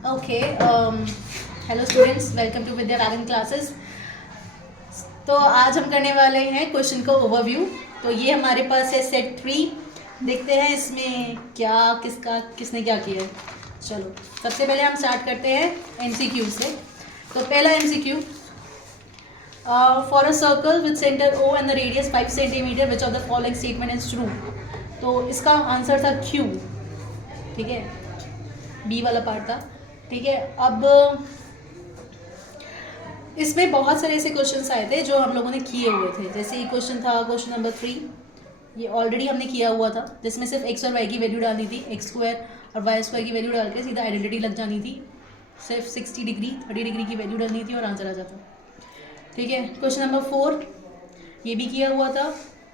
Okay, hello students, welcome to Vidya wagon classes. तो आज हम करने वाले हैं क्वेश्चन का ओवरव्यू। तो ये हमारे पास है सेट 3। देखते हैं इसमें क्या किसने क्या किया है। चलो, सबसे पहले हम स्टार्ट करते हैं एमसीक्यू से। तो पहला MCQ, for a circle with centre O and the radius 5 centimetre which of the following statement is true. तो इसका आंसर था क्यू। ठीक है, बी वाला पार्ट था। ठीक है, अब इसमें बहुत सारे ऐसे क्वेश्चंस आए थे जो हम लोगों ने किए हुए थे। जैसे ये क्वेश्चन था, क्वेश्चन नंबर 3, ये ऑलरेडी हमने किया हुआ था, जिसमें सिर्फ एक्स और वाई की वैल्यू डालनी थी। एक्स स्क्वायर और वाई स्क्वायर की वैल्यू डाल के सीधा आइडेंटिटी लग जानी थी। सिर्फ 60 डिग्री 30 डिग्री की वैल्यू डालनी थी और आंसर आ जाता। ठीक है, क्वेश्चन नंबर 4, ये भी किया हुआ था।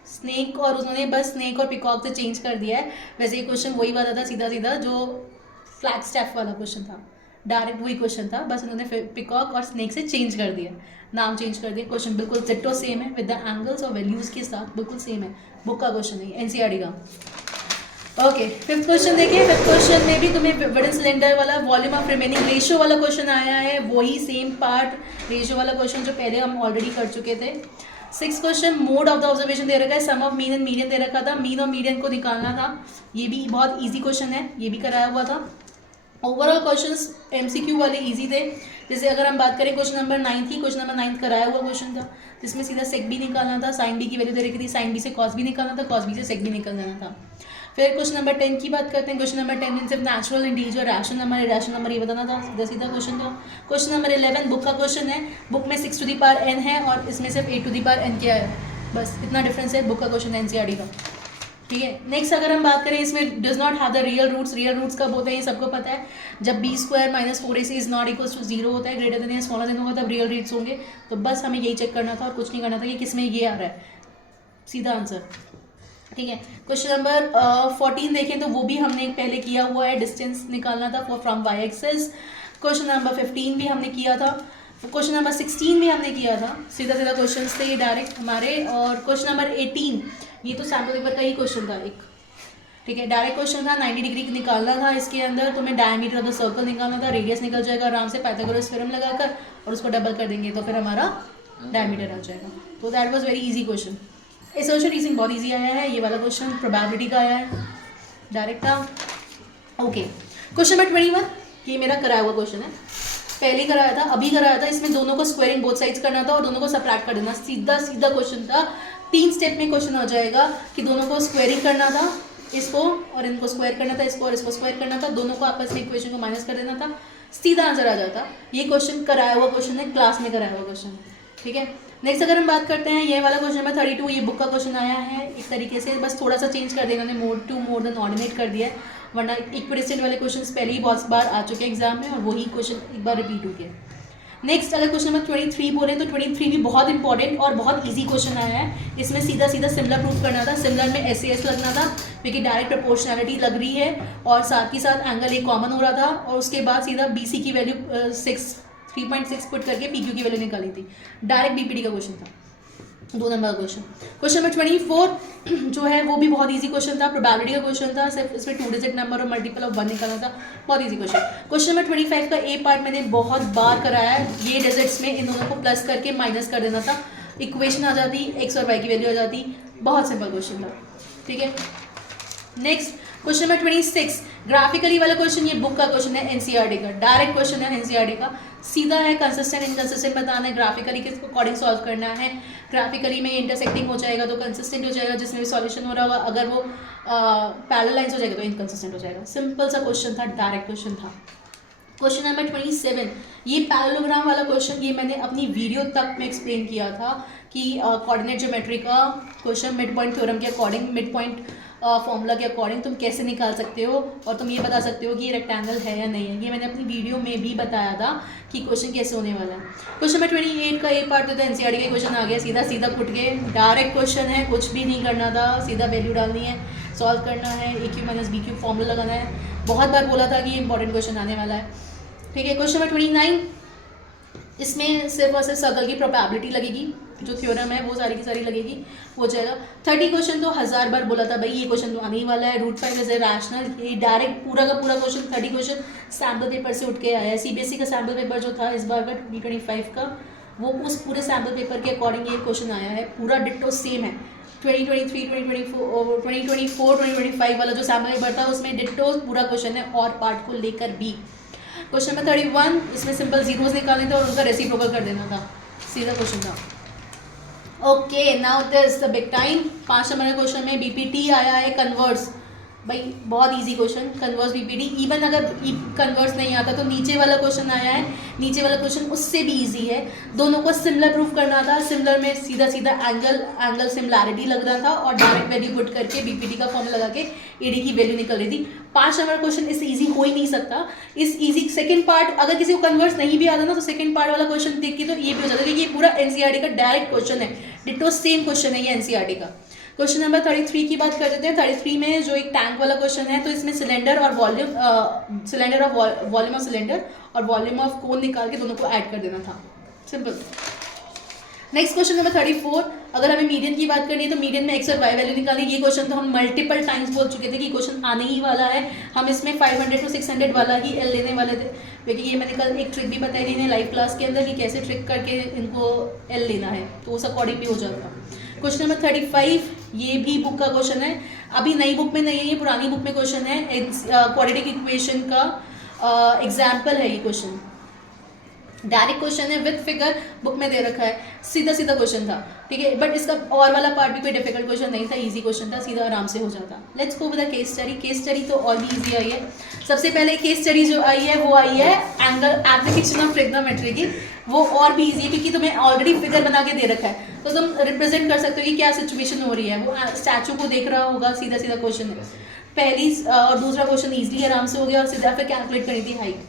स्नेक, और उन्होंने बस स्नेक और पिकॉक से चेंज कर दिया है। वैसे ये क्वेश्चन वही वाला था, सीधा सीधा जो फ्लैग स्टैफ वाला क्वेश्चन था, डायरेक्ट वही क्वेश्चन था, बस उन्होंने पिकॉक और स्नेक से चेंज कर दिया, नाम चेंज कर दिया। क्वेश्चन बिल्कुल डिट्टो सेम है, विद द एंगल्स और वैल्यूज के साथ बिल्कुल सेम है। बुक का क्वेश्चन है, एनसीईआरटी का। ओके, फिफ्थ क्वेश्चन देखिए। फिफ्थ क्वेश्चन में भी तुम्हें वुडन सिलेंडर वाला वॉल्यूम ऑफ रिमेनिंग रेशियो वाला क्वेश्चन आया है, वही सेम पार्ट रेशियो वाला क्वेश्चन जो पहले हम ऑलरेडी कर चुके थे। Six question, mode of the observation दे रखा है, sum of mean and median दे रखा था, मीन और मीडियन को निकालना था। ये भी बहुत ईजी क्वेश्चन है, ये भी कराया हुआ था। ओवरऑल क्वेश्चंस एमसीक्यू वाले इजी थे। जैसे अगर हम बात करें क्वेश्चन नंबर 9 की, क्वेश्चन नंबर 9 कराया हुआ क्वेश्चन था, जिसमें सीधा सेक भी निकालना था, साइन बी की वैल्यू दे रखी थी, साइन बी से कॉस भी निकालना था, कॉस बी से सेक भी निकल जाना था। फिर क्वेश्चन नंबर 10 की बात करते हैं। क्वेश्चन नंबर 10 में सिर्फ natural, integer, rational number, irrational number ये बताना था, सीधा सीधा क्वेश्चन था। क्वेश्चन नंबर 11 बुक का क्वेश्चन है। बुक में 6 टू द पावर n है और इसमें सिर्फ 8 टू द पावर n क्या है, बस इतना डिफरेंस है। बुक का क्वेश्चन है एनसीईआरटी का। ठीक है, नेक्स्ट अगर हम बात करें, इसमें does not have the real roots. Real roots कब होते हैं ये सबको पता है, जब B square minus 4ac is not equal to 0 होता है, ग्रेटर देन या स्मॉलर देन होगा, तब रियल रूट्स होंगे। तो बस हमें यही चेक करना था और कुछ नहीं करना था कि किसमें ये आ रहा है, सीधा आंसर। ठीक है, क्वेश्चन नंबर 14 देखें तो वो भी हमने पहले किया हुआ है, डिस्टेंस निकालना था from Y axis. Question number 15 भी हमने किया था। क्वेश्चन नंबर 16 भी हमने किया था, सीधा सीधा क्वेश्चन थे ये डायरेक्ट हमारे। और क्वेश्चन नंबर 18, ये तो सैम्पल पेपर का ही क्वेश्चन था एक। ठीक है, डायरेक्ट क्वेश्चन था, 90 डिग्री निकालना था। इसके अंदर तुम्हें डायमीटर ऑफ द सर्कल निकालना था, रेडियस निकल जाएगा आराम से पाइथागोरस थ्योरम लगाकर, और उसको डबल कर देंगे तो फिर हमारा डायमीटर आ जाएगा। तो that was very easy question. Association reasoning बहुत इजी आया है, ये वाला क्वेश्चन प्रोबेबिलिटी का आया है, डायरेक्ट था। ओके, क्वेश्चन नंबर 21, ये मेरा कराया हुआ क्वेश्चन है, पहले कराया था, अभी कराया था। इसमें दोनों को स्क्वायरिंग बोथ साइड्स करना था और दोनों को सबट्रैक्ट कर देना, सीधा सीधा क्वेश्चन था। 3 स्टेप में क्वेश्चन हो जाएगा कि दोनों को स्क्वायरिंग करना था, इसको और इनको स्क्वायर करना था, इसको और इसको स्क्वायर करना था, दोनों को आपस में इक्वेशन को माइनस कर देना था, सीधा आंसर आ जाता। ये क्वेश्चन कराया हुआ क्वेश्चन है, क्लास में कराया हुआ क्वेश्चन। ठीक है, नेक्स्ट अगर हम बात करते हैं, ये वाला क्वेश्चन नंबर 32, ये बुक का क्वेश्चन आया है एक तरीके से, बस थोड़ा सा चेंज कर दिया इन्होंने, mode to more than ordinate कर दिया है, वरना इक्विडिस्टेंट वाले क्वेश्चन पहले ही बहुत बार आ चुके हैं एग्जाम में और वही क्वेश्चन एक बार रिपीट हो गया। नेक्स्ट अगर क्वेश्चन नंबर 23 बोले तो 23 भी बहुत इंपॉर्टेंट और बहुत इजी क्वेश्चन आया है। इसमें सीधा सीधा सिमिलर प्रूफ करना था, सिमिलर में एस लगना था क्योंकि डायरेक्ट प्रोपोर्शनैलिटी लग रही है और साथ ही साथ एंगल एक कॉमन हो रहा था, और उसके बाद सीधा बीसी की वैल्यू 3.6 पुट करके पीक्यू की वैल्यू निकाली थी। डायरेक्ट बीपीडी का क्वेश्चन था, 2 नंबर का क्वेश्चन। क्वेश्चन नंबर 24 जो है वो भी बहुत इजी क्वेश्चन था, प्रोबेबिलिटी का क्वेश्चन था, सिर्फ इसमें 2 डिजिट नंबर और मल्टीपल ऑफ 1 निकालना था, बहुत इजी क्वेश्चन। क्वेश्चन नंबर 25 का ए पार्ट मैंने बहुत बार कराया है, ये डिजिट्स में इन दोनों को प्लस करके माइनस कर देना था, इक्वेशन आ जाती, एक्स और वाई की वैल्यू आ जाती, बहुत सिंपल क्वेश्चन था। ठीक है, नेक्स्ट क्वेश्चन नंबर 26, ग्राफिकली वाला क्वेश्चन, ये बुक का क्वेश्चन है एनसीईआरटी का, डायरेक्ट क्वेश्चन है एनसीईआरटी का, सीधा है, कंसिस्टेंट इनकंसिस्टेंट बताना है, ग्राफिकली किस अकॉर्डिंग सॉल्व करना है। ग्राफिकली में इंटरसेक्टिंग हो जाएगा तो कंसिस्टेंट हो जाएगा, जिसमें भी सॉल्यूशन हो रहा होगा, अगर वो पैरेलल लाइंस हो जाएगा तो इनकंसिस्टेंट हो जाएगा। सिंपल सा क्वेश्चन था, डायरेक्ट क्वेश्चन था। क्वेश्चन नंबर 27, ये पैरेललोग्राम वाला क्वेश्चन, ये मैंने अपनी वीडियो तक में एक्सप्लेन किया था कि कोऑर्डिनेट ज्योमेट्री का क्वेश्चन मिड पॉइंट थ्योरम के अकॉर्डिंग, मिड पॉइंट फॉर्मूला के अकॉर्डिंग तुम कैसे निकाल सकते हो और तुम ये बता सकते हो कि ये रेक्टेंगल है या नहीं है, ये मैंने अपनी वीडियो में भी बताया था कि क्वेश्चन कैसे होने वाला है। क्वेश्चन नंबर 28 का एक पार्ट तो एनसीईआरटी का क्वेश्चन आ गया, सीधा सीधा पुट के डायरेक्ट क्वेश्चन है, कुछ भी नहीं करना था, सीधा वैल्यू डालनी है, सॉल्व करना है, A Q minus B Q formula लगाना है। बहुत बार बोला था कि ये इंपॉर्टेंट क्वेश्चन आने वाला है। ठीक है, क्वेश्चन नंबर 29, इसमें सिर्फ और सिर्फ सर्कल की प्रोबेबिलिटी लगेगी, जो थ्योरम है वो सारी की सारी लगेगी, हो जाएगा। 30 क्वेश्चन तो 1000 बार बोला था भाई ये क्वेश्चन तो आने ही वाला है। रूट 5 इज ए रैशनल, ये डायरेक्ट पूरा का पूरा क्वेश्चन 30 क्वेश्चन सैम्पल पेपर से उठ के आया है। सीबीएसई का सैम्पल पेपर जो था इस बार का 2025 का, वो उस पूरे सैम्पल पेपर के अकॉर्डिंग ये क्वेश्चन आया है, पूरा डिट्टो सेम है। 2023, 2024, 2025 वाला जो सैम्पल पेपर था उसमें डिट्टो पूरा क्वेश्चन है और पार्ट को लेकर भी। क्वेश्चन नंबर 31, इसमें सिंपल जीरोस निकालने थे और उनका रेसिप्रोकल कर देना था, सीधा क्वेश्चन था। Okay, now this the big time. 5 number के क्वेश्चन में बीपीटी आया है कन्वर्स। भाई बहुत easy question, converse BPT. Even अगर कन्वर्स नहीं आता तो नीचे वाला क्वेश्चन आया है, नीचे वाला क्वेश्चन उससे भी इजी है। दोनों को सिमिलर प्रूफ करना था, सिमिलर में सीधा सीधा एंगल सिमिलैरिटी लग रहा था और डायरेक्ट वैल्यू पुट करके बीपीटी का फॉर्म लगा के एडी की वैल्यू निकल रही थी। 5 नंबर क्वेश्चन इससे इजी हो ही नहीं सकता। इस इजी सेकंड पार्ट अगर किसी को कन्वर्स नहीं भी आता ना तो सेकंड पार्ट वाला क्वेश्चन देख के तो ये भी हो जाता है कि ये पूरा एनसीईआरटी का डायरेक्ट क्वेश्चन है, डिट्टो सेम क्वेश्चन है ये एनसीईआरटी का। क्वेश्चन नंबर 33 की बात कर देते हैं। 33 में जो एक टैंक वाला क्वेश्चन है तो इसमें सिलेंडर और वॉल्यूम ऑफ सिलेंडर और वॉल्यूम ऑफ कोन निकाल के दोनों को ऐड कर देना था, सिंपल। नेक्स्ट क्वेश्चन नंबर 34, अगर हमें मीडियन की बात करनी है तो मीडियन में एक्स और वाई वैल्यू निकालनी। ये क्वेश्चन तो हम मल्टीपल टाइम्स बोल चुके थे कि क्वेश्चन आने ही वाला है। हम इसमें 500 to 600 वाला ही एल लेने वाले थे, क्योंकि ये मैंने कल एक ट्रिक भी बताई थी इन्हें लाइव क्लास के अंदर कि कैसे ट्रिक करके इनको एल लेना है, तो उस अकॉर्डिंग भी हो जाता। क्वेश्चन नंबर 35, ये भी बुक का क्वेश्चन है, अभी नई बुक में नहीं है, ये पुरानी बुक में क्वेश्चन है। क्वाड्रेटिक इक्वेशन का एग्जाम्पल है ये क्वेश्चन, डायरेक्ट क्वेश्चन है विद फिगर, बुक में दे रखा है, सीधा सीधा क्वेश्चन था, ठीक है। बट इसका और वाला पार्ट भी कोई डिफिकल्ट क्वेश्चन नहीं था, इजी क्वेश्चन था, सीधा आराम से हो जाता। Let's go with the case study. Case study तो और भी इजी आई है। सबसे पहले केस स्टडी जो आई है वो आई है एंगल एप्लीकेशन ऑफ ट्रिग्नोमेट्री की, वो और भी इजी है क्योंकि तुम्हें ऑलरेडी फिगर बना के दे रखा है, तो तुम रिप्रेजेंट कर सकते हो कि क्या सिचुएशन हो रही है। वो स्टैचू को देख रहा होगा, सीधा सीधा क्वेश्चन है। पहली और दूसरा क्वेश्चन ईजिली आराम से हो गया और सीधा फिर कैलकुलेट करी थी हाइट।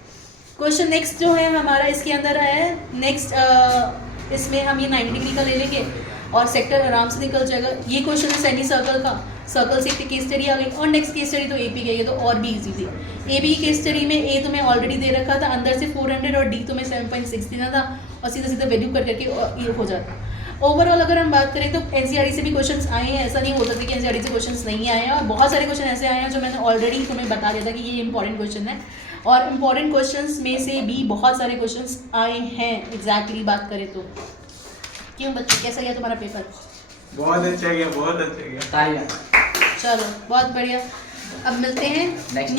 क्वेश्चन नेक्स्ट जो है हमारा इसके अंदर है, नेक्स्ट इसमें हम ये 90 डिग्री का ले लेंगे और सेक्टर आराम से निकल जाएगा। ये क्वेश्चन है सेमी सर्कल का, सर्कल से एक केस स्टडी आ गई और नेक्स्ट केस स्टडी तो एपी गई है, तो और भी इजी थी। एबी की केस स्टडी में ए तुम्हें ऑलरेडी दे रखा था, अंदर से 400 और डी तुम्हें 7.6 देना था और सीधा सीधा वैल्यू कर करके ये हो जाता। ओवरऑल अगर हम बात करें तो एनसीईआरटी से भी क्वेश्चंस आए हैं, ऐसा नहीं हो सकता कि एनसीईआरटी से क्वेश्चंस नहीं आए हैं, और बहुत सारे क्वेश्चन ऐसे आए हैं जो मैंने ऑलरेडी तुम्हें बता दिया था कि ये इंपॉर्टेंट क्वेश्चन है। और इम्पॉर्टेंट क्वेश्चंस में से भी बहुत सारे क्वेश्चंस आए हैं एग्जैक्टली बात करें तो। क्यों बच्चे, कैसा गया तुम्हारा पेपर? बहुत अच्छा गया, बहुत अच्छा गया। चलो बहुत बढ़िया, अब मिलते हैं नेक्स्ट